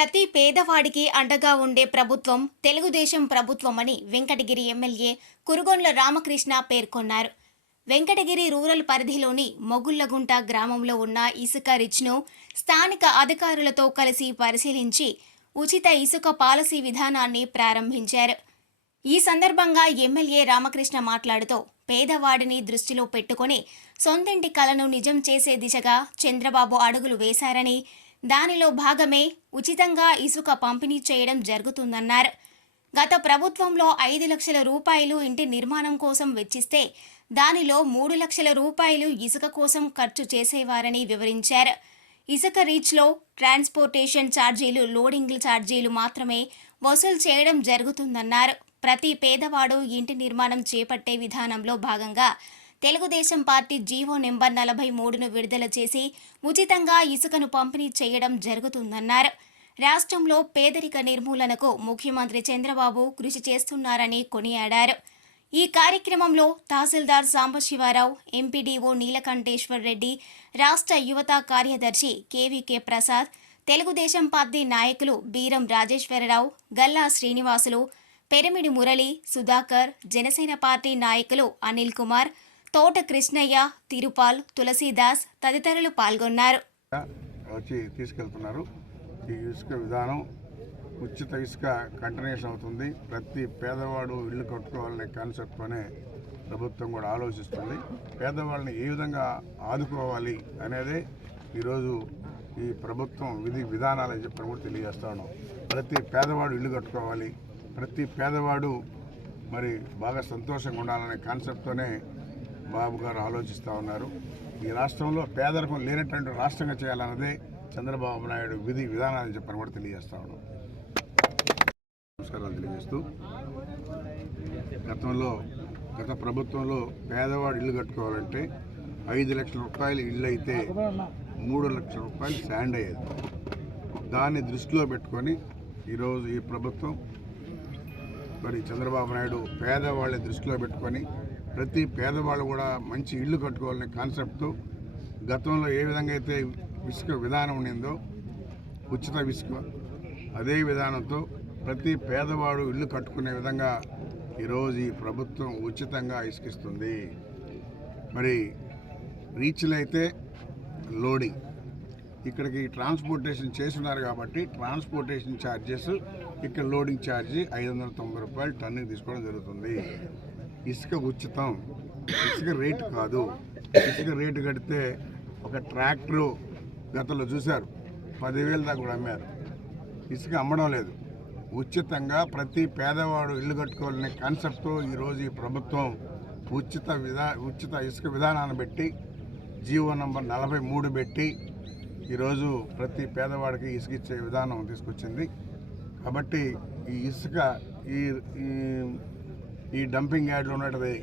ప్రతి పేదవాడికి అండగా ఉండే ప్రభుత్వం తెలుగుదేశం ప్రభుత్వం అని వెంకటగిరి ఎమ్మెల్యే కురుగొండ్ల రామకృష్ణ పేర్కొన్నారు. వెంకటగిరి రూరల్ పరిధిలోని మొగుళ్ళగుంట గ్రామంలో ఉన్న ఇసుక రిచ్ను స్థానిక అధికారులతో కలిసి పరిశీలించి ఉచిత ఇసుక పాలసీ విధానాన్ని ప్రారంభించారు. ఈ సందర్భంగా ఎమ్మెల్యే రామకృష్ణ మాట్లాడుతూ పేదవాడిని దృష్టిలో పెట్టుకొని సొంతింటి కలను నిజం చేసే దిశగా చంద్రబాబు అడుగులు వేశారని దానిలో భాగమే ఉచితంగా ఇసుక పంపిణీ చేయడం జరుగుతుందన్నారు. గత ప్రభుత్వంలో ఐదు లక్షల రూపాయలు ఇంటి నిర్మాణం కోసం వెచ్చిస్తే దానిలో మూడు లక్షల రూపాయలు ఇసుక కోసం ఖర్చు చేసేవారని వివరించారు. ఇసుక రీచ్లో ట్రాన్స్పోర్టేషన్ ఛార్జీలు లోడింగ్ ఛార్జీలు మాత్రమే వసూలు చేయడం జరుగుతుందన్నారు. ప్రతి పేదవాడు ఇంటి నిర్మాణం చేపట్టే విధానంలో భాగంగా తెలుగుదేశం పార్టీ జీవో నెంబర్ నలభై మూడును విడుదల చేసి ఉచితంగా ఇసుకను పంపిణీ చేయడం జరుగుతుందన్నారు. రాష్ట్రంలో పేదరిక నిర్మూలనకు ముఖ్యమంత్రి చంద్రబాబు కృషి చేస్తున్నారని కొనియాడారు. ఈ కార్యక్రమంలో తహసీల్దార్ సాంబశివారావు ఎంపీడీఓ నీలకంఠేశ్వర్ రెడ్డి రాష్ట్ర యువత కార్యదర్శి కేవీకే ప్రసాద్ తెలుగుదేశం పార్టీ నాయకులు బీరం రాజేశ్వరరావు గల్లా శ్రీనివాసులు పెరమిడి మురళి సుధాకర్ జనసేన పార్టీ నాయకులు అనిల్ కుమార్ తోట కృష్ణయ్య తిరుపాల్ తులసీదాస్ తదితరులు పాల్గొన్నారు. వచ్చి తీసుకెళ్తున్నారు. ఈ ఇసుక విధానం ఉచిత ఇసుక కంటిన్యూషన్ అవుతుంది. ప్రతి పేదవాడు ఇల్లు కట్టుకోవాలనే కాన్సెప్ట్తోనే ప్రభుత్వం కూడా ఆలోచిస్తుంది. పేదవాళ్ళని ఏ విధంగా ఆదుకోవాలి అనేది ఈరోజు ఈ ప్రభుత్వం విధి విధానాలు అని చెప్పని కూడా తెలియజేస్తాను ప్రతి పేదవాడు ఇల్లు కట్టుకోవాలి. ప్రతి పేదవాడు మరి బాగా సంతోషంగా ఉండాలనే కాన్సెప్ట్తోనే బాబు గారు ఆలోచిస్తూ ఉన్నారు. ఈ రాష్ట్రంలో పేదరికం లేనటువంటి రాష్ట్రంగా చేయాలన్నదే చంద్రబాబు నాయుడు విధి విధానాలు చెప్పని కూడా తెలియజేస్తా ఉన్నాం. నమస్కారాలు తెలియజేస్తూ గతంలో గత ప్రభుత్వంలో పేదవాడు ఇల్లు కట్టుకోవాలంటే ఐదు లక్షల రూపాయలు ఇల్లు అయితే మూడు లక్షల రూపాయలు శాండ్ అయ్యేది. దాన్ని దృష్టిలో పెట్టుకొని ఈరోజు ఈ ప్రభుత్వం మరి చంద్రబాబు నాయుడు పేదవాళ్ళని దృష్టిలో పెట్టుకొని ప్రతి పేదవాళ్ళు కూడా మంచి ఇల్లు కట్టుకోవాలనే కాన్సెప్ట్తో గతంలో ఏ విధంగా అయితే ఇసుక విధానం ఉండిందో ఉచిత ఇసుక అదే విధానంతో ప్రతి పేదవాడు ఇల్లు కట్టుకునే విధంగా ఈరోజు ఈ ప్రభుత్వం ఉచితంగా ఇసుకిస్తుంది. మరి రీచ్లు అయితే లోడింగ్. ఇక్కడికి ట్రాన్స్పోర్టేషన్ చేస్తున్నారు కాబట్టి ట్రాన్స్పోర్టేషన్ ఛార్జెస్ ఇక్కడ లోడింగ్ ఛార్జీ ఐదు వందల తొంభై రూపాయలు టన్నుకి తీసుకోవడం జరుగుతుంది. ఇసుక ఉచితం ఇసుక రేటు కాదు. ఇసుక రేటు కడితే ఒక ట్రాక్టరు గతంలో చూశారు. పదివేలు దాకా కూడా అమ్మారు. ఇసుక అమ్మడం లేదు. ఉచితంగా ప్రతి పేదవాడు ఇల్లు కట్టుకోవాలనే కాన్సెప్ట్తో ఈరోజు ఈ ప్రభుత్వం ఉచిత విధా ఉచిత ఇసుక విధానాన్ని పెట్టి జీవో నంబర్ నలభై మూడు పెట్టి ఈరోజు ప్రతి పేదవాడికి ఇసుక ఇచ్చే విధానం తీసుకొచ్చింది. కాబట్టి ఈ ఇసుక ఈ ఈ- డంపింగ్ యార్డ్లు ఉన్నది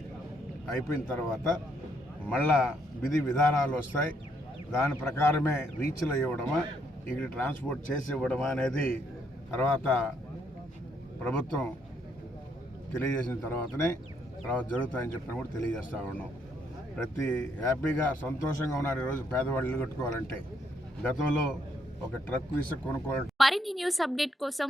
అయిపోయిన తర్వాత మళ్ళా విధి విధానాలు వస్తాయి. దాని ప్రకారమే రీచ్లు ఇవ్వడమా ఇక్కడ ట్రాన్స్పోర్ట్ చేసి ఇవ్వడమా అనేది తర్వాత ప్రభుత్వం తెలియజేసిన తర్వాతనే తర్వాత జరుగుతాయని చెప్పిన కూడా తెలియజేస్తూ ఉన్నాం. ప్రతి హ్యాపీగా సంతోషంగా ఉన్నారు ఈరోజు పేదవాళ్ళు ఇల్లు కట్టుకోవాలంటే. గతంలో ఒక ట్రక్ ఇసుక కొనుక్కోవడం మరిన్ని న్యూస్ అప్డేట్ కోసం